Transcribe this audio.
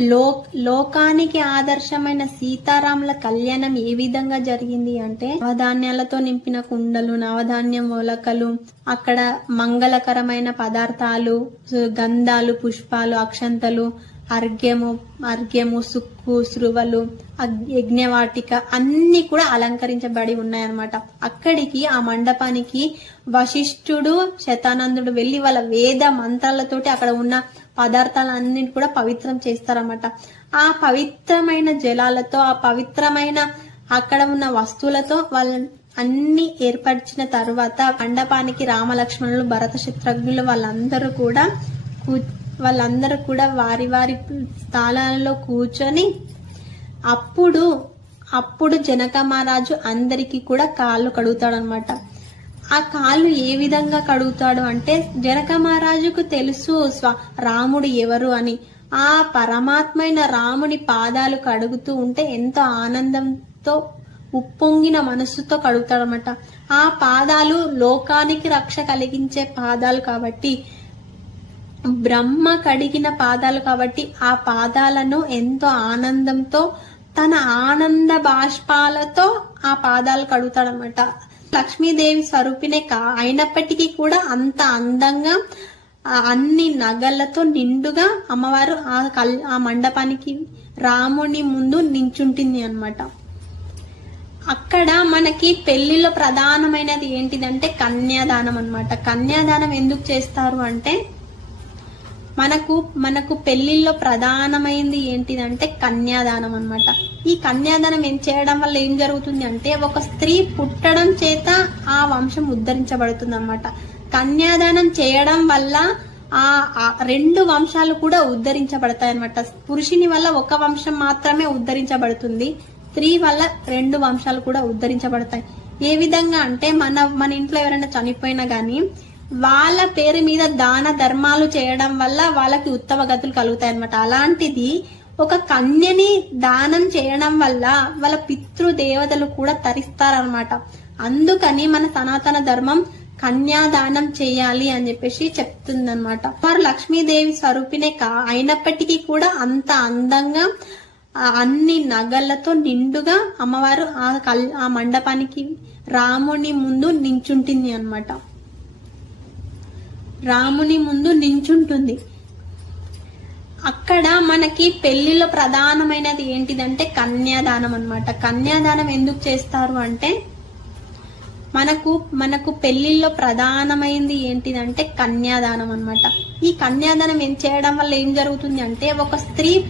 లోకానికి ఆదర్శమైన సీతారాముల కళ్యాణం ఏ విధంగా జరిగింది అంటే, నవధాన్యాలతో నింపిన కుండలు, నవధాన్యం మొలకలు, అక్కడ మంగళకరమైన పదార్థాలు, గంధాలు, పుష్పాలు, అక్షంతలు, అర్ఘ్యము, సుక్కు, శృవలు, యజ్ఞవాటిక అన్ని కూడా అలంకరించబడి ఉన్నాయన్నమాట. అక్కడికి ఆ మండపానికి వశిష్ఠుడు, శతానందుడు వెళ్లి వాళ్ళ వేద మంత్రాలతోటి అక్కడ ఉన్న పదార్థాలన్నింటి కూడా పవిత్రం చేస్తారన్నమాట. ఆ పవిత్రమైన జలాలతో, ఆ పవిత్రమైన అక్కడ ఉన్న వస్తువులతో వాళ్ళ అన్ని ఏర్పరిచిన తర్వాత మండపానికి రామలక్ష్మణులు, భరత శత్రుఘ్నులు వాళ్ళందరూ కూడా వారి వారి స్థానాలలో కూర్చొని అప్పుడు జనక మహారాజు అందరికి కూడా కాళ్ళు కడుగుతాడనమాట. ఆ కాళ్ళు ఏ విధంగా కడుగుతాడు అంటే, జనక మహారాజుకు తెలుసు రాముడు ఎవరు అని. ఆ పరమాత్మైన రాముని పాదాలు కడుగుతూ ఉంటే ఎంతో ఆనందంతో ఉప్పొంగిన మనస్సుతో కడుగుతాడనమాట. ఆ పాదాలు లోకానికి రక్ష కలిగించే పాదాలు కాబట్టి, బ్రహ్మ కడిగిన పాదాలు కాబట్టి, ఆ పాదాలను ఎంతో ఆనందంతో తన ఆనంద బాష్పాలతో ఆ పాదాలు కడుగుతాడనమాట. లక్ష్మీదేవి స్వరూపినే అయినప్పటికీ కూడా అంత అందంగా అన్ని నగలతో నిండుగా అమ్మవారు ఆ మండపానికి రాముని ముందు నించుంటుంది అన్నమాట. అక్కడ మనకి పెళ్లిలో ప్రధానమైనది ఏంటిదంటే కన్యాదానం అన్నమాట. కన్యాదానం ఎందుకు చేస్తారు అంటే, మనకు పెళ్లిల్లో ప్రధానమైంది ఏంటిదంటే కన్యాదానం అన్నమాట. ఈ కన్యాదానం చేయడం వల్ల ఏం జరుగుతుంది అంటే, ఒక స్త్రీ పుట్టడం చేత ఆ వంశం ఉద్ధరించబడుతుంది అన్నమాట. కన్యాదానం చేయడం వల్ల ఆ రెండు వంశాలు కూడా ఉద్ధరించబడతాయి అన్నమాట. పురుషుని వల్ల ఒక వంశం మాత్రమే ఉద్ధరించబడుతుంది, స్త్రీ వల్ల రెండు వంశాలు కూడా ఉద్ధరించబడతాయి. ఏ విధంగా అంటే, మన ఇంట్లో ఎవరైనా చనిపోయినా గానీ వాళ్ళ పేరు మీద దాన ధర్మాలు చేయడం వల్ల వాళ్ళకి ఉత్తమ గతులు కలుగుతాయి అన్నమాట. అలాంటిది ఒక కన్యని దానం చేయడం వల్ల వాళ్ళ పితృదేవతలు కూడా తరిస్తారనమాట. అందుకని మన సనాతన ధర్మం కన్యాదానం చేయాలి అని చెప్పేసి చెప్తుందన్నమాట. వారు లక్ష్మీదేవి స్వరూపినే అయినప్పటికీ కూడా అంత అందంగా అన్ని నగలతో నిండుగా అమ్మవారు ఆ మండపానికి రాముని ముందు నించుంటుంది అన్నమాట. రాముని ముందు నించుంటుంది. అక్కడ మనకి పెళ్లిలో ప్రధానమైనది ఏంటిదంటే కన్యాదానం అన్నమాట. కన్యాదానం ఎందుకు చేస్తారు అంటే, మనకు పెళ్లిల్లో ప్రధానమైనది ఏంటిదంటే కన్యాదానం అన్నమాట. ఈ కన్యాదానం చేయడం వల్ల ఏం జరుగుతుంది అంటే, ఒక స్త్రీ